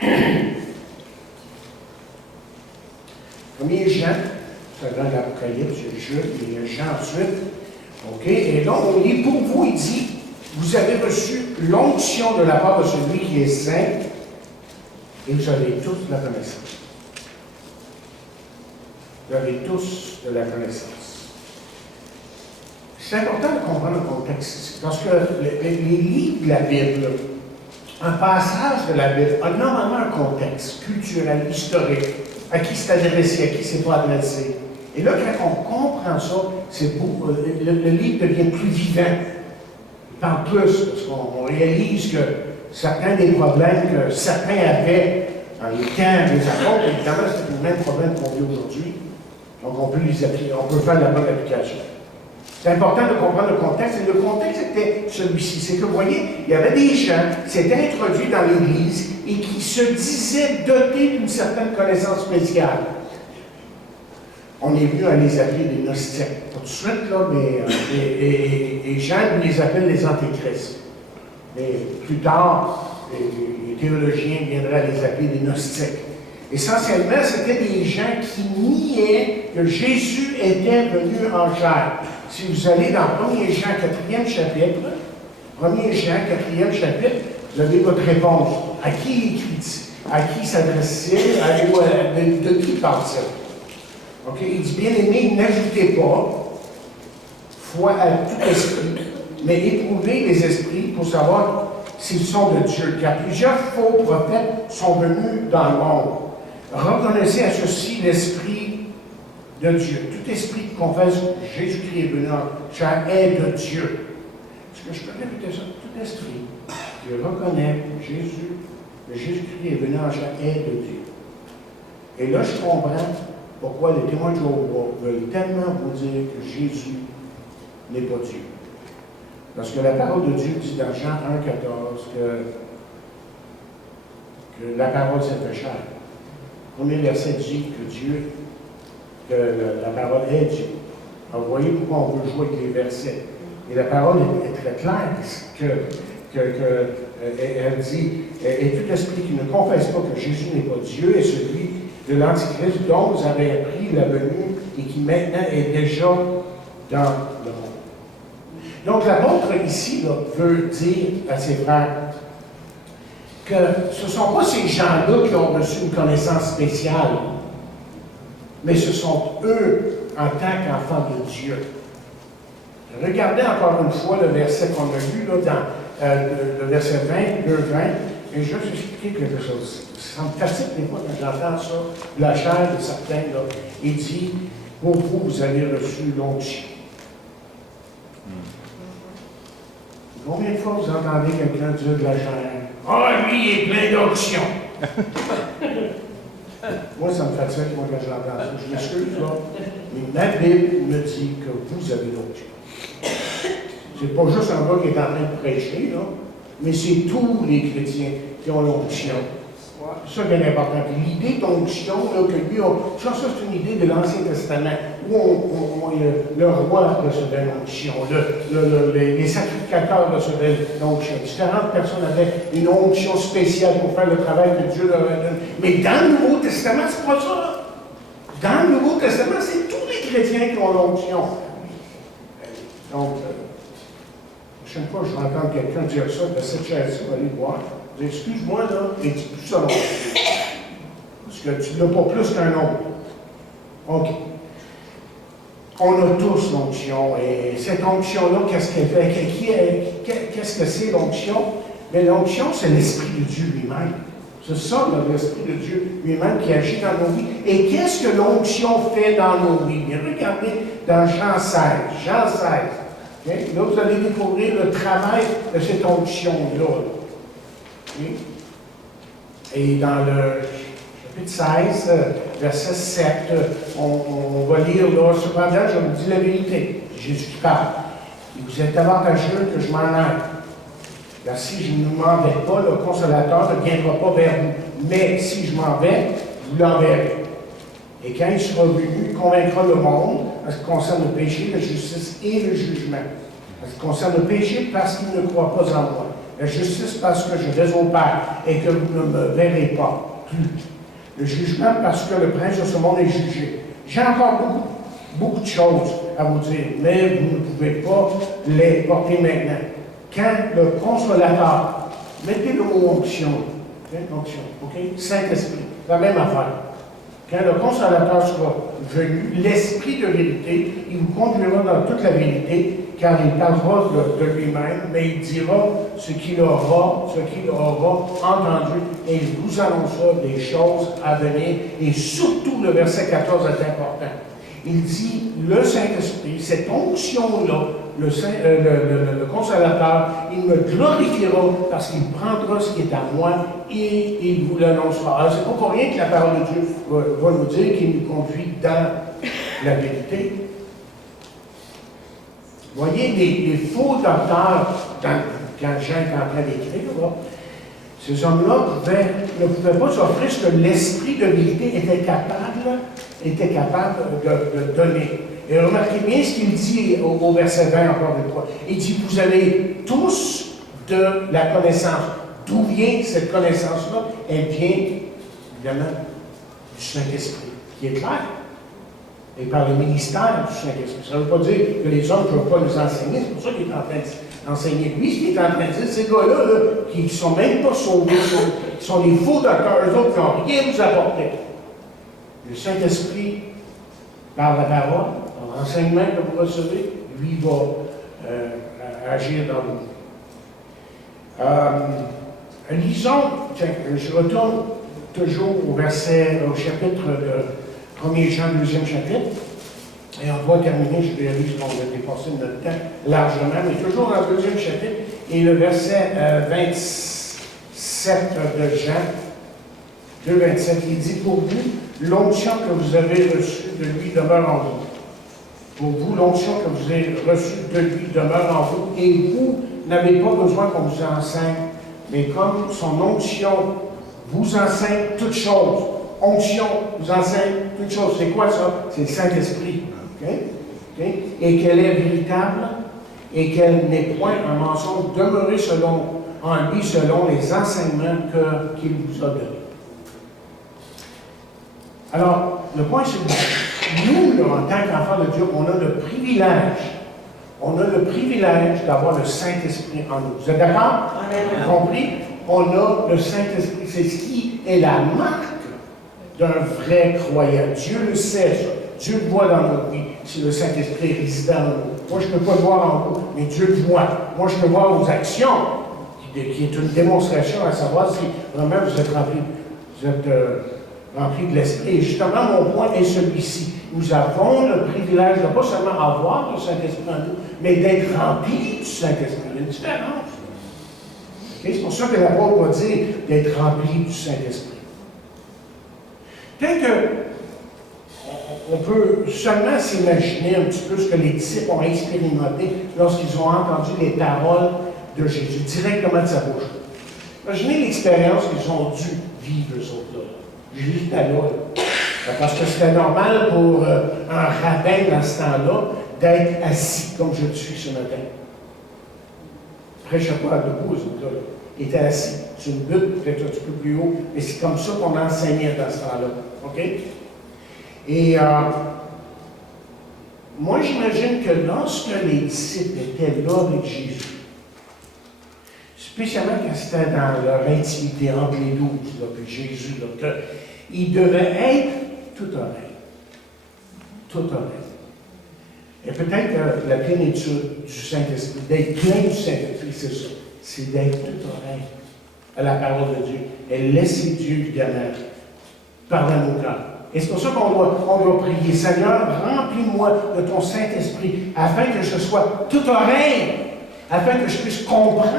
20. 1 Jean, c'est dans l'Apocalypse, il y a Jude, il y a Jean ensuite. OK? Et là, on lit pour vous, il dit, vous avez reçu l'onction de la part de celui qui est saint, et vous avez tous la connaissance. Vous avez tous de la connaissance. C'est important de comprendre le contexte ici, parce que les livres de la Bible, un passage de la Bible a normalement un contexte culturel, historique, à qui c'est adressé, à qui c'est pas adressé. Et là, quand on comprend ça, c'est beau, le livre devient plus vivant. Il parle plus, parce qu'on réalise que certains des problèmes que certains avaient dans les temps des apôtres, évidemment, c'est le même problème qu'on vit aujourd'hui. Donc, on peut les appliquer, on peut faire la bonne application. C'est important de comprendre le contexte, et le contexte était celui-ci. C'est que, vous voyez, il y avait des gens qui s'étaient introduits dans l'Église et qui, qui se disaient dotés d'une certaine connaissance spéciale. on est venu à les appeler des gnostiques. Pas tout de suite, là, mais et Jean les appelle les antéchrists. Mais plus tard, les théologiens viendraient à les appeler des gnostiques. Essentiellement, c'était des gens qui niaient que Jésus était venu en chair. Si vous allez dans 1er Jean, 4e chapitre, 1er Jean, 4e chapitre, vous avez votre réponse. À qui écrit-il? À qui s'adresse-t-il? De qui parle-t-il? Okay? Il dit, bien aimé, n'ajoutez pas foi à tout esprit, mais éprouvez les esprits pour savoir s'ils sont de Dieu. Car plusieurs faux prophètes sont venus dans le monde. Reconnaissez à ceci l'esprit de Dieu. Tout esprit qui confesse que Jésus-Christ est venu en chair est de Dieu. Est-ce que je peux répéter ça? Tout esprit qui reconnaît que Jésus-Christ est venu en chair est de Dieu. Et là, je comprends pourquoi les témoins de Jéhovah veulent tellement vous dire que Jésus n'est pas Dieu. Parce que la parole de Dieu dit dans Jean 1,14 que la parole s'est fait chair. Le premier verset dit que la parole est Dieu. Alors, vous voyez pourquoi on veut jouer avec les versets. Et la parole est très claire, elle dit, et tout esprit qui ne confesse pas que Jésus n'est pas Dieu est celui de l'Antichrist dont vous avez appris la venue et qui maintenant est déjà dans le monde. Donc, l'apôtre ici là, veut dire à ses frères que ce ne sont pas ces gens-là qui ont reçu une connaissance spéciale, mais ce sont eux en tant qu'enfants de Dieu. Regardez encore une fois le verset qu'on a lu là, dans le verset 20, 2, 20, et je vais vous expliquer quelque chose. Ça me fascine des fois quand j'entends ça, la chair de certains, là, il dit, pour vous, vous avez reçu l'onction. Combien de fois vous entendez quelqu'un dire de la chair? Ah, lui, il est plein d'onction! Moi, ça me fatigue, moi, quand j'entends ça. Je m'excuse, là. Mais ma Bible me dit que vous avez l'onction. C'est pas juste un gars qui est en train de prêcher, là, mais c'est tous les chrétiens qui ont l'onction. C'est ça qui est important. L'idée d'onction, que lui a. Ça, c'est une idée de l'Ancien Testament, où le roi recevait l'onction, les sacrificateurs recevaient l'onction. Différentes personnes avaient une onction spéciale pour faire le travail que Dieu leur a donné. Mais dans le Nouveau Testament, c'est pas ça. Dans le Nouveau Testament, c'est tous les chrétiens qui ont l'onction. Donc, la prochaine fois que je vais entendre quelqu'un dire ça, de cette chaise-ci, on va aller voir. Excuse-moi, là, et dis plus ça non plus. Parce que tu n'as pas plus qu'un autre. OK. On a tous l'onction. Et cette onction-là, qu'est-ce qu'elle fait? Qu'est-ce que c'est l'onction? Mais l'onction, c'est l'Esprit de Dieu lui-même. C'est ça, l'Esprit de Dieu lui-même qui agit dans nos vies. Et qu'est-ce que l'onction fait dans nos vies? Bien, regardez dans Jean 16. Jean 16. Okay? Là, vous allez découvrir le travail de cette onction-là. Okay? Et dans le chapitre 16, verset 7, on va lire là, cependant, je vous dis la vérité. Jésus qui parle. Vous êtes avantageux que je m'en aille. Car si je ne m'en vais pas, le consolateur ne viendra pas vers vous. Mais si je m'en vais, vous l'enverrez. Et quand il sera venu, il convaincra le monde en ce qui concerne le péché, la justice et le jugement. En ce qui concerne le péché, parce qu'il ne croit pas en moi. La justice, parce que je vais au Père et que vous ne me verrez pas plus. Le jugement, parce que le prince de ce monde est jugé. J'ai encore beaucoup de choses à vous dire, mais vous ne pouvez pas les porter maintenant. Quand le consolateur, mettez le mot onction, onction, OK? Saint-Esprit, la même affaire. Quand le consolateur sera venu, l'Esprit de vérité, il vous conduira dans toute la vérité, car il parlera de lui-même, mais il dira ce qu'il aura entendu, et il vous annoncera des choses à venir. Et surtout, le verset 14 est important. Il dit, le Saint-Esprit, cette onction-là, le consolateur, il me glorifiera parce qu'il prendra ce qui est à moi et il vous l'annoncera. Alors, c'est pas pour rien que la parole de Dieu va nous dire qu'il nous conduit dans la vérité. Vous voyez, les faux docteurs, quand Jean est en train d'écrire, ces hommes-là ne pouvaient pas s'offrir ce que l'Esprit de vérité était capable était capable de donner. Et remarquez bien ce qu'il dit au verset 20 encore une fois. Il dit, vous avez tous de la connaissance. D'où vient cette connaissance-là? Elle vient, évidemment, du Saint-Esprit, qui est clair. Et par le ministère du Saint-Esprit. Ça ne veut pas dire que les hommes ne peuvent pas nous enseigner, c'est pour ça qu'il est en train d'enseigner. Lui, ce qu'il est en train de dire, ces gars-là, là, qui ne sont même pas sauvés, qui sont des faux docteurs, eux autres qui n'ont rien vous apporté. Le Saint-Esprit, par la parole, par l'enseignement que vous recevez, lui va agir dans vous. Lisons, tiens, je retourne toujours au chapitre de 1er Jean, 2e chapitre, et on va terminer, je réalise qu'on a dépassé notre temps largement, mais toujours dans le 2e chapitre, et le verset 27 de Jean, 2, 27, il dit, pour vous, l'onction que vous avez reçue de lui demeure en vous. Pour vous, l'onction que vous avez reçue de lui demeure en vous, et vous n'avez pas besoin qu'on vous enseigne, mais comme son onction vous enseigne toutes choses. Onction vous enseigne toutes choses. C'est quoi ça? C'est le Saint-Esprit. Okay? Okay? Et qu'elle est véritable et qu'elle n'est point un mensonge. Demeurez en lui selon les enseignements qu'il vous a donnés. Alors, le point c'est que nous, là, en tant qu'enfants de Dieu, on a le privilège d'avoir le Saint-Esprit en nous. Vous êtes d'accord? Vous avez compris? On a le Saint-Esprit. C'est ce qui est la marque d'un vrai croyant. Dieu le sait, ça. Dieu le voit dans notre vie, si le Saint-Esprit est résident en nous. Moi, je ne peux pas le voir en vous, mais Dieu le voit. Moi, je peux voir vos actions, qui est une démonstration à savoir si vraiment vous êtes rempli de l'Esprit. Et justement, mon point est celui-ci. Nous avons le privilège de ne pas seulement avoir le Saint-Esprit en nous, mais d'être remplis du Saint-Esprit. Il y a une différence. Okay? C'est pour ça que l'apôtre va dire d'être rempli du Saint-Esprit. Peut-être qu'on peut seulement s'imaginer un petit peu ce que les disciples ont expérimenté lorsqu'ils ont entendu les paroles de Jésus, directement de sa bouche. Imaginez l'expérience qu'ils ont dû vivre, eux autres-là. Jésus était là. Parce que c'était normal pour un rabbin dans ce temps-là d'être assis, comme je le suis ce matin. Prêchait pas debout, eux autres-là. Il était assis sur une butte, peut-être un petit peu plus haut, mais c'est comme ça qu'on enseignait dans ce temps-là. OK? Et moi, j'imagine que lorsque les disciples étaient là avec Jésus, spécialement quand c'était dans leur intimité entre les 12, là, puis Jésus, là, qu'ils devaient être tout oreille. Tout oreille. Et peut-être que la plénitude du Saint-Esprit, d'être plein du Saint-Esprit, c'est ça. C'est d'être tout oreille à la parole de Dieu. Et laisser Dieu, évidemment, parler à nos cœurs. Et c'est pour ça qu'on doit prier. Seigneur, remplis-moi de ton Saint-Esprit, afin que je sois tout oreille, afin que je puisse comprendre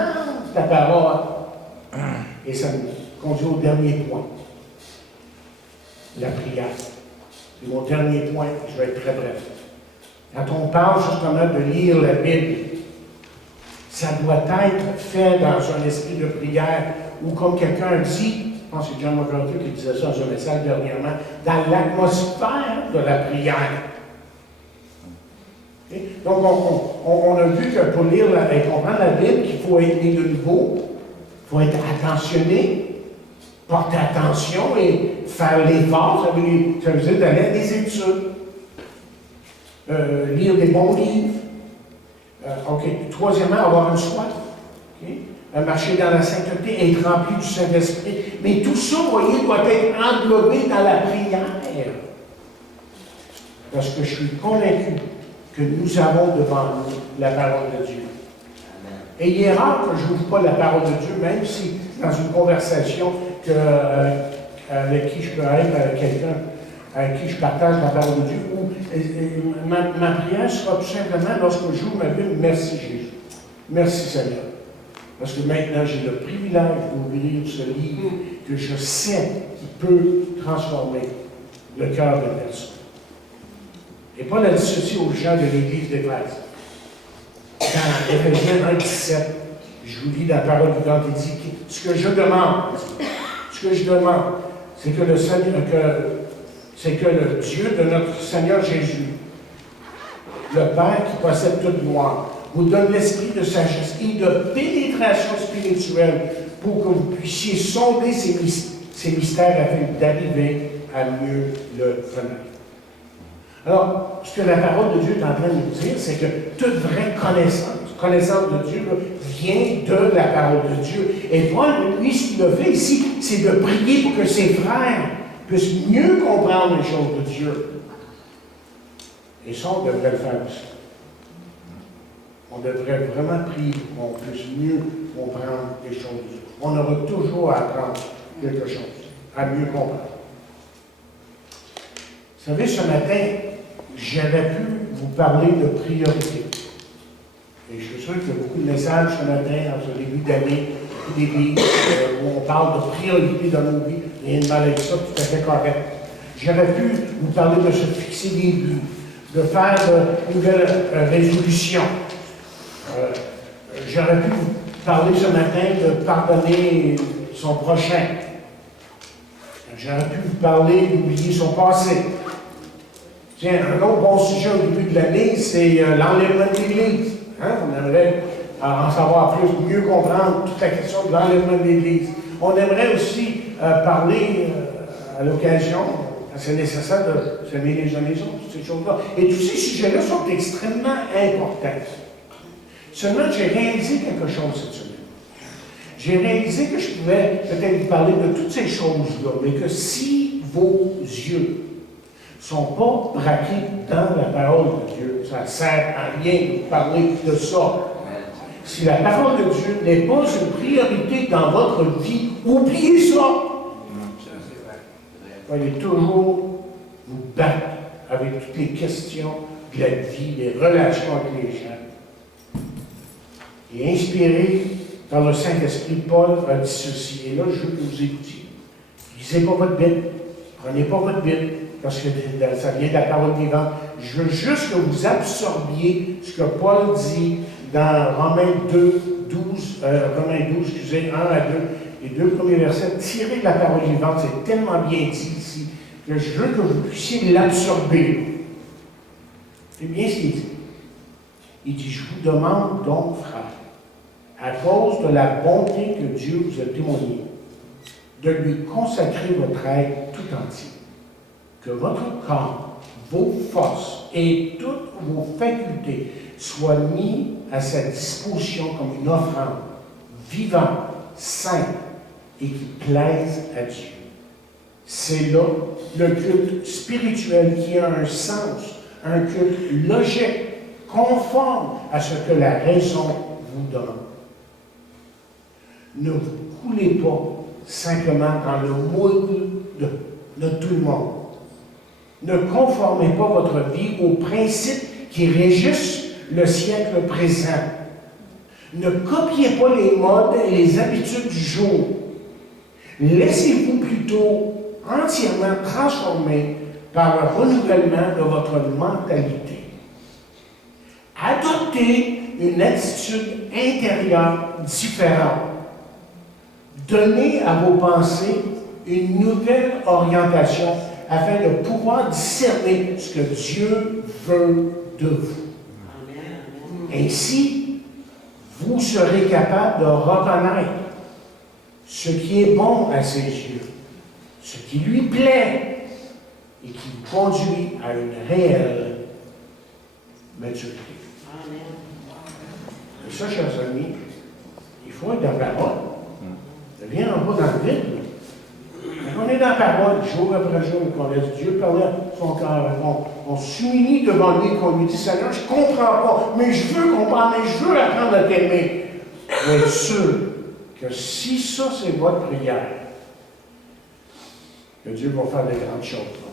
ta parole. Et ça nous conduit au dernier point. La prière. C'est mon dernier point, je vais être très bref. Quand on parle justement de lire la Bible, ça doit être fait dans un esprit de prière, ou comme quelqu'un dit, je pense que c'est John MacArthur qui disait ça dans un message dernièrement, dans l'atmosphère de la prière. Okay? Donc, on a vu que pour lire et comprendre la Bible, qu'il faut être né de nouveau, il faut être attentionné, porter attention et faire l'effort, ça veut dire d'aller à des études, lire des bons livres. OK. Troisièmement, avoir une soif. Okay? Marcher dans la sainteté, être rempli du Saint-Esprit. Mais tout ça, vous voyez, doit être englobé dans la prière. Parce que je suis convaincu que nous avons devant nous la parole de Dieu. Et il est rare que je n'ouvre pas la parole de Dieu, même si dans une conversation avec qui je peux être, avec quelqu'un avec qui je partage la parole de Dieu, où ma prière sera tout simplement, lorsque j'ouvre ma Bible, merci Jésus. Merci Seigneur. Parce que maintenant, j'ai le privilège d'ouvrir ce livre que je sais qui peut transformer le cœur de personne. Et Paul a dit ceci aux gens de l'Église d'Éphèse. Dans Éphésiens 1,17, je vous lis la parole du Grand, il dit ce que je demande, c'est que le Seigneur, c'est que le Dieu de notre Seigneur Jésus, le Père qui possède toute gloire, vous donne l'esprit de sagesse et de pénétration spirituelle pour que vous puissiez sonder ces mystères afin d'arriver à mieux le connaître. Alors, ce que la parole de Dieu est en train de nous dire, c'est que toute vraie connaissance de Dieu, vient de la parole de Dieu. Et Paul, lui, ce qu'il a fait ici, c'est de prier pour que ses frères puissent mieux comprendre les choses de Dieu. Et ça, on devrait le faire aussi. On devrait vraiment prier pour qu'on puisse mieux comprendre les choses de Dieu. On aura toujours à apprendre quelque chose, à mieux comprendre. Vous savez, ce matin, j'aurais pu vous parler de priorité. Et je suis sûr qu'il y a beaucoup de messages ce matin, en ce début d'année, où on parle de priorité dans nos vies. Rien de mal avec ça, tout à fait correct. J'aurais pu vous parler de se fixer des buts, de faire de nouvelles résolutions. J'aurais pu vous parler ce matin de pardonner son prochain. J'aurais pu vous parler d'oublier son passé. Tiens, un autre bon sujet au début de l'année, c'est l'enlèvement de l'Église. Hein? On aimerait en savoir plus, mieux comprendre toute la question de l'enlèvement de l'Église. On aimerait aussi parler à l'occasion, c'est nécessaire de s'aimer les uns les autres, toutes ces choses-là. Et tous ces sujets-là sont extrêmement importants. Seulement, j'ai réalisé quelque chose cette semaine. J'ai réalisé que je pouvais peut-être vous parler de toutes ces choses-là, mais que si vos yeux ne sont pas braqués dans la parole de Dieu, ça ne sert à rien de vous parler de ça. Si la parole de Dieu n'est pas une priorité dans votre vie, oubliez ça. Vous allez toujours vous battre avec toutes les questions de la vie, les relations avec les gens. Et inspiré par le Saint-Esprit, Paul a dit ceci. Et là, je veux que vous écoutiez. Lisez pas votre Bible. Prenez pas votre Bible, parce que ça vient de la parole vivante. Je veux juste que vous absorbiez ce que Paul dit dans Romains 12, 1 à 2, les deux premiers versets, tirés de la parole vivante. C'est tellement bien dit ici, que je veux que vous puissiez l'absorber. C'est bien ce qu'il dit. Il dit, je vous demande donc, frère, à cause de la bonté que Dieu vous a témoignée, de lui consacrer votre être tout entier, que votre corps, vos forces et toutes vos facultés soient mis à sa disposition comme une offrande vivante, sainte et qui plaise à Dieu. C'est là le culte spirituel qui a un sens, un culte logique, conforme à ce que la raison vous demande. Ne vous coulez pas simplement dans le moule de tout le monde. Ne conformez pas votre vie aux principes qui régissent le siècle présent. Ne copiez pas les modes et les habitudes du jour. Laissez-vous plutôt entièrement transformer par le renouvellement de votre mentalité. Adoptez une attitude intérieure différente. Donnez à vos pensées une nouvelle orientation afin de pouvoir discerner ce que Dieu veut de vous. Ainsi, vous serez capable de reconnaître ce qui est bon à ses yeux, ce qui lui plaît et qui vous conduit à une réelle maturité. Et ça, chers amis, il faut être dans la parole. Ne viens pas dans le vide. On est dans la parole, jour après jour, qu'on laisse Dieu parler à son cœur. On s'humilie devant lui, qu'on lui dit, Seigneur, je ne comprends pas, mais je veux comprendre, mais je veux apprendre à t'aimer. Vous êtes sûr que si ça, c'est votre prière, que Dieu va faire de grandes choses.